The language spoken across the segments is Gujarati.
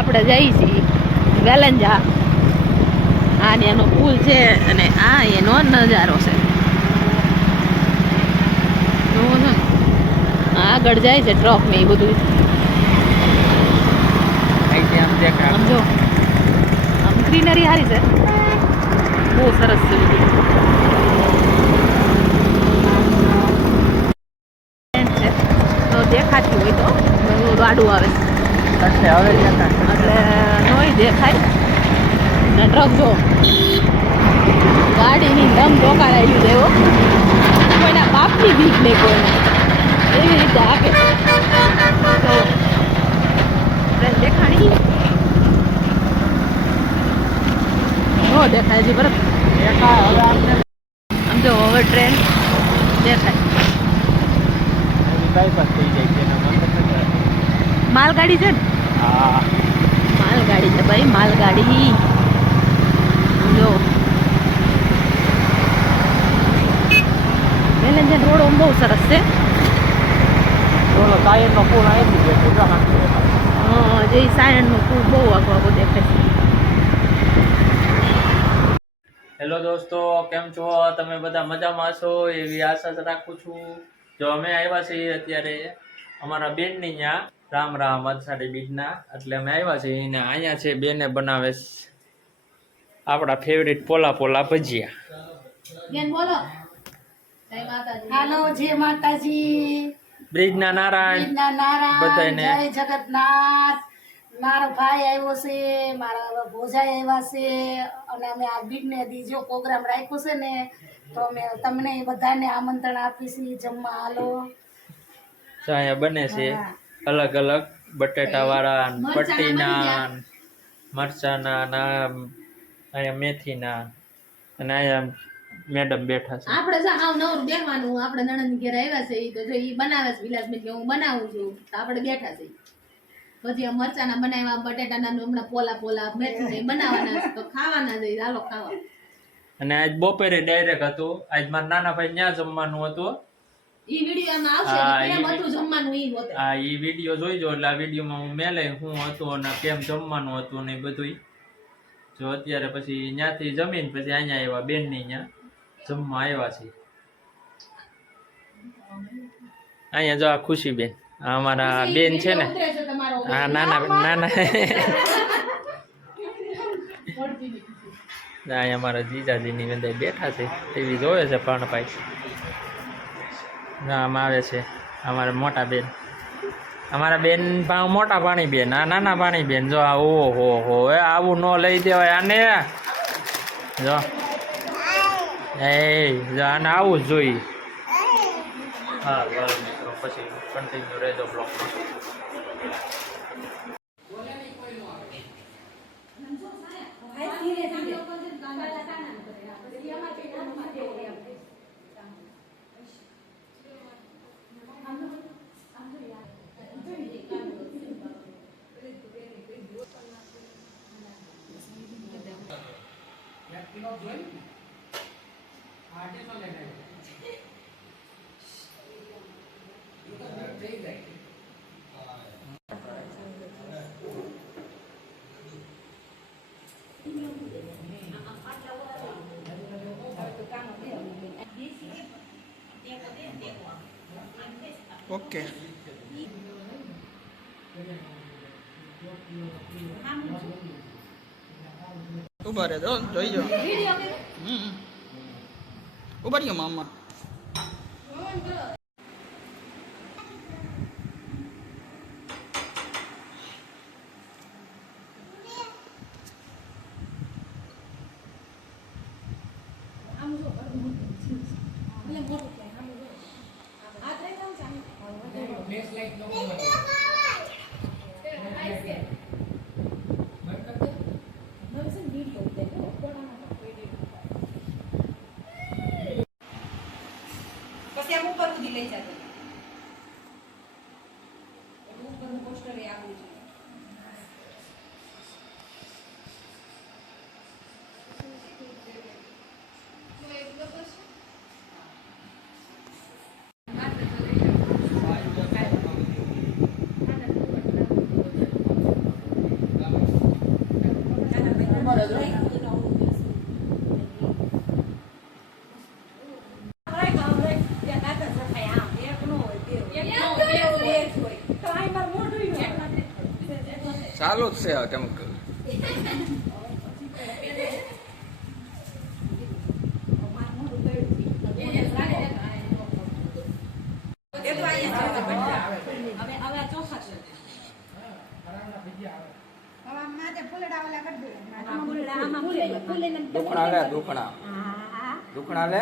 આપણે જઈએ છીએ વેલંજા. આ એનો પુલ છે અને આ એનો નજારો છે. આગળ જાય છે ટ્રક ને એ બધું. આમ જો આમ ગ્રીનરી સારી છે, બહુ સરસ છે બધું. દેખાતી હોય તો ગાડું આવે એટલે નોય દેખાય ને. ટ્રક જો ગાડીની દમ ધોકાડાયેલું છે એવો, કોઈના બાપની ભીખ નહીં કોઈને, એવી રીતે આપે તો દેખાણી નો દેખાય છે બરાબર. આમ જો હવે ટ્રેન દેખાય. માલગાડી છે ને? હા માલગાડી છે ભાઈ, માલગાડી. જો વેલંજન રોડ બહુ સરસ છે. સાયણનો પુલ આવી ગયો. હા જે સાયણનો પુલ બહુ આગો આગો દેખાય છે. હેલો દોસ્તો, કેમ છો તમે? બધા મજામાં છો એવી આશા રાખું છું. જો અમે આવ્યા છીએ અત્યારે અમારા બેનની ત્યાં રામ રામ અષાઢી બીજના, એટલે અમે આવ્યા છીએ ને અહીંયા છે બેને બનાવે આપણા ફેવરિટ પોલા પોલા ભજીયા. બેન બોલો જય માતાજી. હાલો જય માતાજી. બ્રિજના નારાયણ બધાને જય જગન્નાથ. મારો ભાઈ આવ્યો છે, મારા ભોજાઈ આવ્યા છે, અને અમે આ બીજને દીજો પ્રોગ્રામ રાખ્યો છે ને, તો અમે તમને બધાને આમંત્રણ આપીશું જમવા. હાલો અહીંયા બને છે અલગ અલગ બટેટા વાળા, પટ્ટીના, મરચાના ના, અહીંયા મેથીના, અને અહીંયા મેડમ બેઠા છે. આપણે જો હાવ નવરું બેહવાનું. આપણે નણંદ ઘેર આવ્યા છે, તો જો ઈ બનાવે છે વિલાસબેન કે હું બનાવું છું, તો આપણે બેઠા છે. પછી આ મરચાના બનાવ્યા, બટેટાના હમણાં પોલા પોલા મેથી બનાવવાના છે, તો ખાવાના છે. હાલો ખાવા. અને આજ બપોરે ડાયરેક્ટ હતું, આજ મારા નાના ભાઈ ત્યાં જમવાનું હતું. ઈ વિડીયોમાં આવશે કેમ હતું જમવાનું ઈ હોતે. હા ઈ વિડીયો જોઈજો, એટલે આ વિડીયોમાં હું મેલે હું હતું અને કેમ જમવાનું હતું ને બધું. જો અત્યારે પછી ત્યાંથી જમીન પછી અહીંયા આવ્યા બેનની ત્યાં જમવા આવ્યા છે. અહીંયા જો આ ખુશીબેન અમારા બેન છે ને, હા નાના નાના અહીંયા અમારા જીજાજીની બધા બેઠા છે, ટીવી જોવે છે. પર્ણભાઈ આમાં આવે છે અમારા મોટા બેન, અમારા બેન મોટા પાણી બેન, આ નાના પાણી બેન. જો આ ઓહો હો, આવું ન લઈ દેવાય આને. જો એ જો આને આવું જ જોઈએ. હા બરાબર મિત્રો, પછી કન્ટિન્યુ રહેજો બ્લોગમાં. ઓકે ઉભા રહે તો જોઈ જો. ઉભા રહ્યો મામા. પછી આમ ઉપર સુધી લઈ જતો ઉપરનું પોસ્ટર એ આપવું જોઈએ. ચાલુ જ છે તેમ દુખણા લે દુખણા લે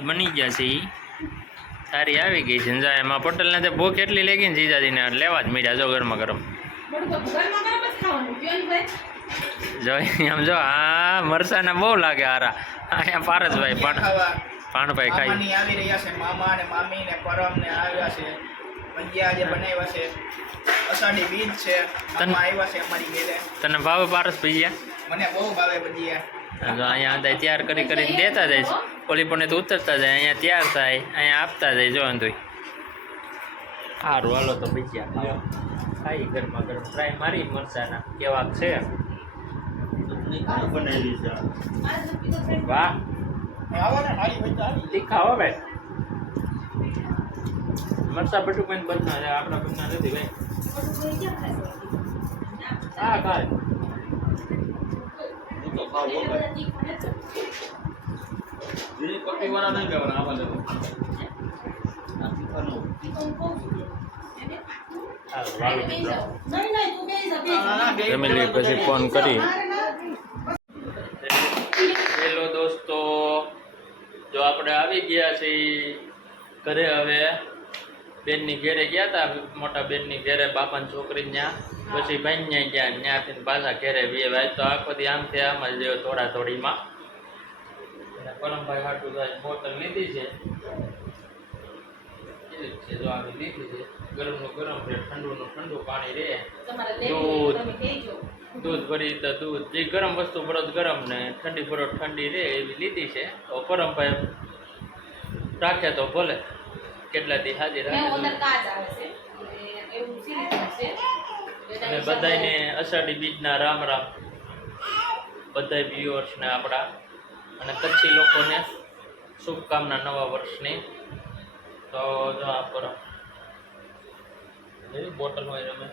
બની ગયા છે ઈ સારી આવી ગઈ છે જા એમાં પટેલને તે ભૂખ એટલી લાગી ને જીજાજીને લેવા જ મળ્યા જો ગરમા ગરમ જો આમ જો આ મરસાના બહુ લાગે હારા અહીંયા પારસભાઈ પાણભાઈ ખાઈ આવી રહ્યા છે મામા ને મામી ને પરમ ને આવ્યા છે ભજીયા જે બનાવ્યા છે અષાઢી બીજ છે મામા આવ્યા છે અમારી ઘરે તને ભાવે પારસ ભજીયા મને બહુ ભાવે ભજીયા જો અહીંયા બધા તૈયાર કરીને દેતા જાય છે ઓલી પણ તો ઉતરતા જાય અહીંયા તૈયાર થાય અહીંયા આપતા જાય જો અંધું સારું હાલો તો ભજીયા ખાવા ખાઈ ગરમા ગરમ ફ્રાય મારી મરચાના કેવા છે બનાવી છે વાહ તીખા હો ભાઈ મરચા બટુક બનના આપણા બનના નથી ભાઈ હા ખાય હું તો ખાવ એટલે બધા તીખું નથી. જે પટ્ટી વાળા નહીં કહેવાના આવા લેવા આ તીખાનું તીખું હું કહું છું. એને હાલો વાલો બેસી મિત્રો જાઓ. નહીં નહીં તું બેસી જા, બેસી જા. ના, બે ફેમિલી પછી ફોન કરી મારે ના હેલો દોસ્તો, જો આપણે આવી ગયા છીએ ઘરે. હવે બેનની ઘેરે ગયા હતા, મોટા બેનની ઘેરે, બાપાની છોકરી ત્યાં. પછી ભાઈ ત્યાં ગયા, ત્યાંથી પાછા ઘેરે વાય. તો આખો દી આમ થી આમ જ રહ્યો થોડા થોડીમાં. અને પરમભાઈ હાટું બોટલ લીધી છે, જો આવી લીધી છે. ગરમનું ગરમ રહે, ઠંડુનું ઠંડુ પાણી રહે. તમારે દૂધ. લેવી તમે કહેજો. દૂધ ભરી તો દૂધ, જે ગરમ વસ્તુ ભરો તો ગરમ ને ઠંડી ભરો તો ઠંડી રહે એવી લીધી છે. તો પરમભાઈ રાખે તો ભલે, કેટલા દી હાજર મેં રાખે. અંદર કાચ આવે છે અને એવું સિલિન્ડર છે. અને બધાને અષાઢી બીજના રામ રામ, બધા વ્યુઅર્સને આપણા અને કચ્છી લોકોને શુભકામના નવા વર્ષની. તો જો આ પરમ એવી બોટલ હોય તમે.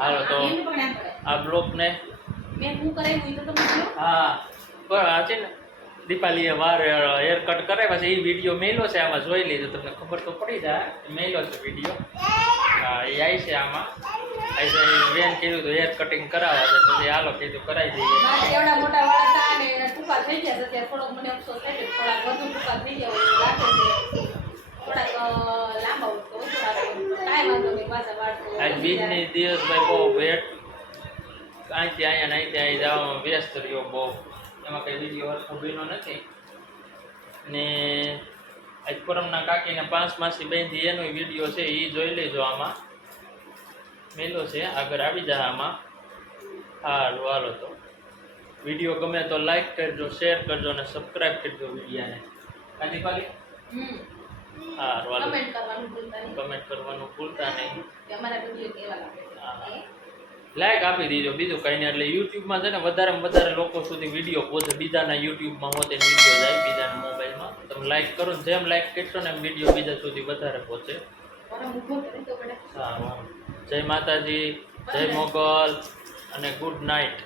હાલો તો એમ પણ એમ કરે. આ બ્લોકને મેં શું કરાવ્યું એ તો તમે કહો. હા પણ આ છે ને દીપાલીએ વાર હેર કટ કરાવ્યા છે એ વિડીયો મેલ્યો છે, આમાં જોઈ લીધો તમને ખબર તો પડી જાય. મેલ્યો છે વિડીયો, હા એ આવી છે આમાં. બેન કીધું તો હેર કટિંગ કરાવવા છે, તો હાલો કીધું કરાવી દઈએ. મારે એવડા મોટા વાળા હતા ને ટૂંકા થઈ ગયા છે. અત્યારે થોડોક મને અફસોસ થાય છે, થોડાક વધુ ટૂંકા થઈ ગયા હોય એવું લાગે છે. થોડાક લાંબા હોય તો ઓછું લાગે. કાંઈ વાંધો નહીં, પાછા વાળ તો આજ બીજની દિવસભાઈ બહુ ભેટ અહીંથી અહીંયા ને અહીંથી અહીં જવામાં વ્યસ્ત રહ્યો બહુ. એમાં કંઈ વિડીયો હરખો બીનો નથી. ને આજ પરમના કાકીને 5 માસી બહેનથી એનો વિડીયો છે, એ જોઈ લેજો. આમાં મેલો છે, આગળ આવી જાય આમાં. હારું હાલો તો વિડીયો ગમે તો લાઈક કરજો, શેર કરજો અને સબસ્ક્રાઈબ કરજો વિડીયાને. કાલી પાલી હારું હાલો, કમેન્ટ કરવાનું ભૂલતા નહીં કમેન્ટ કરવાનું ભૂલતા નહીં. કે અમારા વિડીયો કેવા લાગે હા. છે. લાઈક આપી દીજો, બીજું કંઈ નહીં. એટલે યુટ્યુબમાં છે ને વધારેમાં વધારે લોકો સુધી વિડીયો પહોંચે. બીજાના યુટ્યુબમાં હોતે વિડીયો જાય, બીજાના મોબાઈલમાં. તમે લાઈક કરો ને જેમ લાઈક કરશો ને એમ વિડીયો બીજા સુધી વધારે પહોંચે. પરમ ઊભો કરે તો પડે. સારું, જય માતાજી, જય મોગલ અને ગુડ નાઇટ.